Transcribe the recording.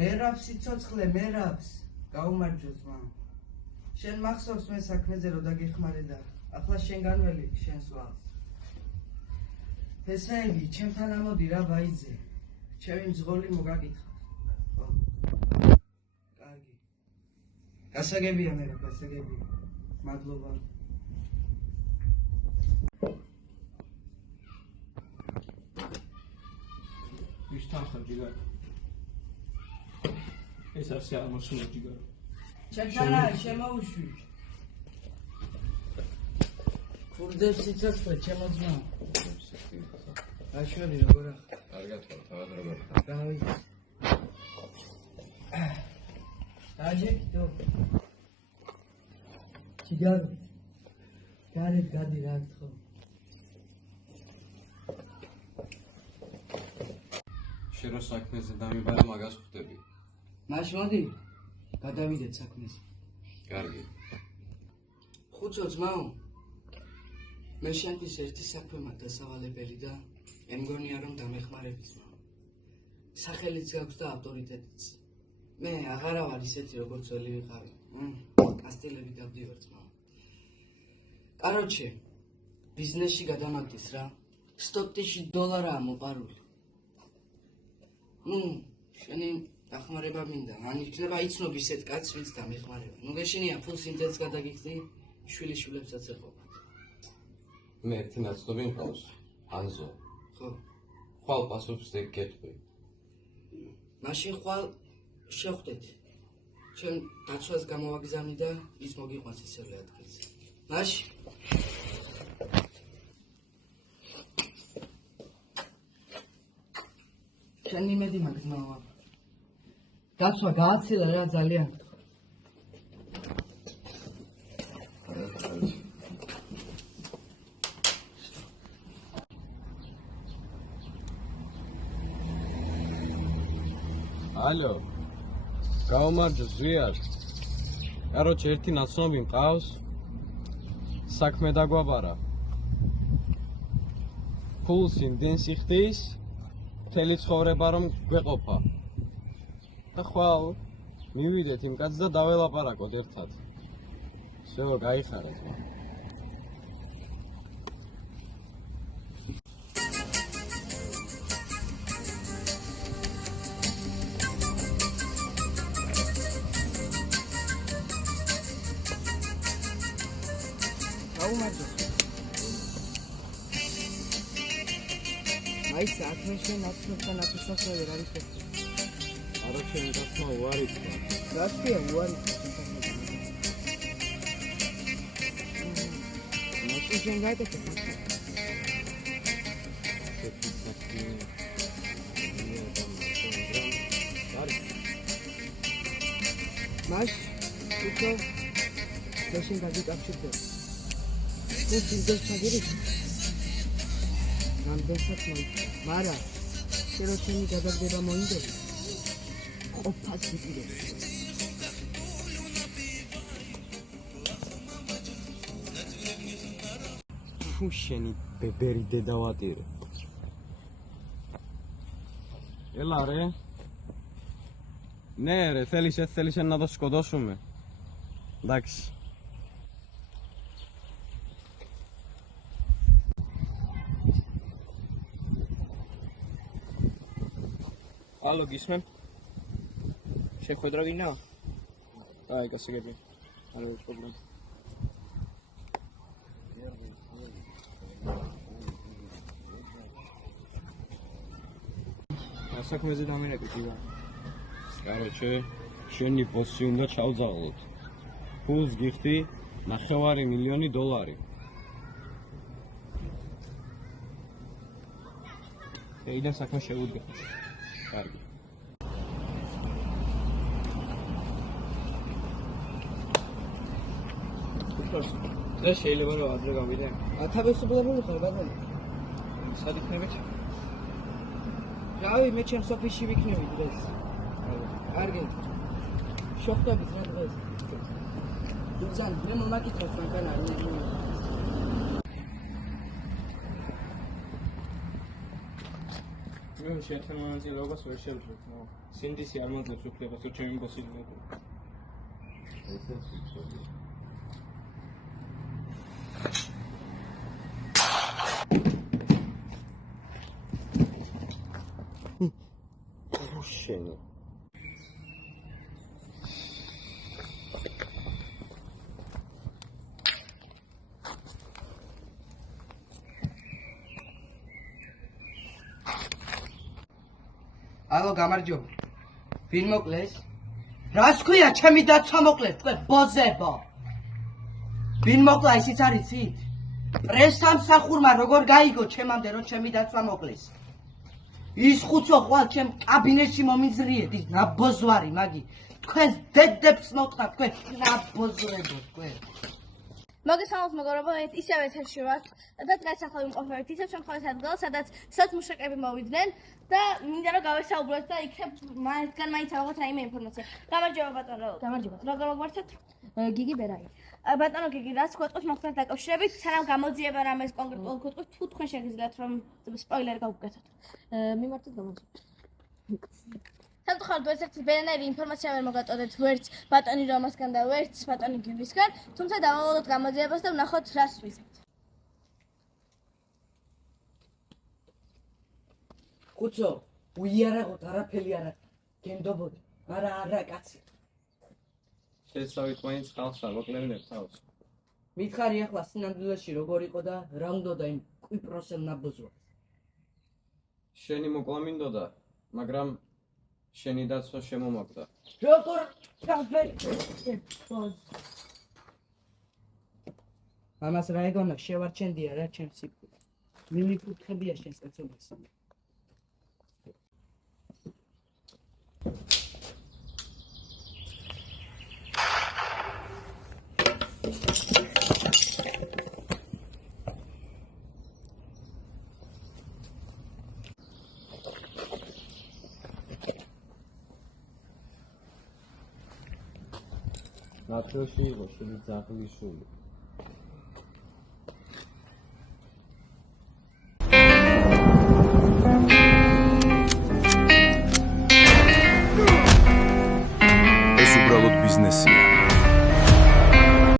მერაბს სიცოცხლე, მერაბს. გაუმარჯოს მა. შენ მახსოვს მე საქმეზე რო დაგეხმარე და ახლა შენ განველი შენს ვალს. ესეები, ჩემთან ამოდი რა ბაიძე. ჩემი მძღოლი მოგაკითხავს. ხო. კარგი. გასაგებია მერაბ, გასაგებია. მადლობა. ვისთან ხარ ჯიგარ? ეს ასე არ მოსულა ჯიგარ. ჩემთან არის შემოუშვი. ქურდებს სიცოცხლე ჩემო ძმა. აშვები როგორ ახ? კარგად ხარ, თავად როგორ ხარ? დავით. დაჟეკიდო. ჯიგარ. გარეთ გადი რა გთხოვ. შენ რო საქმეზე დამიბარე მაგას ხვდები. მაშ მოდი. გადავიდეთ საქმეზე. კარგი. ხუცო ძმაო. მე შენთვის ერთი საქმე მაქვს დასავალებელი და მე მგონია რომ დამეხმარები ძმაო. სახელიც გაქვს და ავტორიტეტიც. მე აღარა ვარ ისეთი როგორც ველი ვიყავი. კასტილები დავდივარ ძმაო. კაროჩე, ბიზნესში გადამაგდეს რა. $100,000 მოპარული. შენი დახმარება მინდა. ან იქნება იცნობ ისეთ კაცს, ვინც დამეხმარება. გეშინია ფულს ინდექს გადაგიხდი, შვილიშვილებსაც ეყობათ. მე ერთი ნაცნობი მყავს, ანზო. ხო. ხვალ პასუხს გეტყვი. მაშინ ხვალ შევხვდეთ. ჩემ დაცვას გამოვაგზავნი და ის მოგიყვანს ისევე ადგილზე. მაშინ შენ იმედი მაქვს მამა. დაცვა გააცილა რა ძალიან. ალო. გაუმარჯო ზვიად. კაროჩე ერთი ნაცნობი მყავს. საქმე დაგვაბარა. ფულს იმდენს იხდის, მთელი ცხოვრება რომ გვეყოფა. და ხვალ მივიდეთ იმ კაცს და დაველაპარაკოთ ერთად. всё, გაიხარეთ. აი საქმე შენ ნაცნობთან აფისოს ვერ არის ეს. არა ჩემი დაცვა უარი თქვა. გასწია უარი. მაშინ შენ გაიგეთ. მაშ თვითონ შენ გაგიკავშირდე. ეს ის ჩაგირი. რამდენსაც მოიწ. მარა შენ შენი გადაგდება მოინდო. ყოფას ვიყიდე. შენი ბებერი დედავატირე. ელარე. ნერე, θέλεις να το σκοτώσουμε. Εντάξει. Allo, გისმენ? შეხვედრა გინდა? აი, გასაგები. არა პრობლემა. საქმეზე დამენაკეთ იგივე. კაროჩე, შენი ბოსი უნდა ჩავძაღლოთ. ფულს გიხდი $9,000,000. ეიდან საქმე შევუდგა. კარგი. და შეიძლება რომ ადრე გავიდე? თავისუფლებული ხარ ბატონო. სად იქნებით? რავი, მე ჩემს ოფისში ვიქნები დღეს. კარგი. შოხტებით რა დღეს. ძან, მე მომაკითხავს მანქანა არის. მე შეერთებულ მონაწილეობას ვერ შევძლებ, ნო. სინდისი არ მოძლებს უფლებას, რომ ჩემი ბოსი მოგო. ესეც ვიცოდი. შენი ალო გამარჯობა. ვინ მოკლეს? რას ქვია ჩემი დაცვა მოკლეს? თქვენ ბოზებო. ვინ მოკლა ისიც არ იცით? პრესამსახურმა როგორ გაიგო ჩემამდე რომ ჩემი დაცვა მოკლეს? ის ხუცო ხვალ ჩემ კაბინეტში მომიზრიეთ ის ნაბოზვარი მაგი. თქვენ დედებს მოკლა თქვენ ნაბოზრებო თქვენ. მოგესალმებით მეგობრებო, ისევ ეთერში ვართ და დღეს ახლა ვიმყოფებით ისევ ჩვენ ხოლმე ადგილას, სადაც სად მუშაკები მოვიდნენ და მინდა რომ გავესაუბროთ და იქნებ მაინც ავიღოთ რაიმე ინფორმაცია. გამარჯობა ბატონო. გამარჯობა. როგორ მოგმართეთ? გიგი ბერაი. ბატონო გიგი, რას გვეტყვის მოხდათ დაკავშირებით, სანამ გამოძიება რამეს კონკრეტულად გვეტყვის, თუ თქვენ შეგიძლიათ რომ სპოილერი გავუკეთოთ. მიმართეთ გამოძიებას. სამწუხაროდ ვერცერთი ბერანაირი ინფორმაცია ვერ მოგაწოდეთ ვერც ბატონი რომასგან და ვერც ბატონი გივისგან, თუმცა დავავალოთ გამოძიებას და ვნახოთ რას ვიზებთ. ხუცო, უიარაღოთ არაფერი არა. გენდობოდი, არა არა კაცი. შეცავით მაინც ხალხს არ მოკლევინებ თავს. მითხარი ახლა სინამდვილეში როგორ იყო და რა უნდოდა იმ კვიპროსელ ნაბოზვას? შენი მოკლა მინდოდა, მაგრამ შენი დაცვა შემომაგდა. როგორ კაფე? ამას რა ეგონა შევარჩენდია რა ჩემს სიკვდილს. მიმიფუთხებია შენს კაცობას. ნაცროში იყო შენი ძაღლის შული.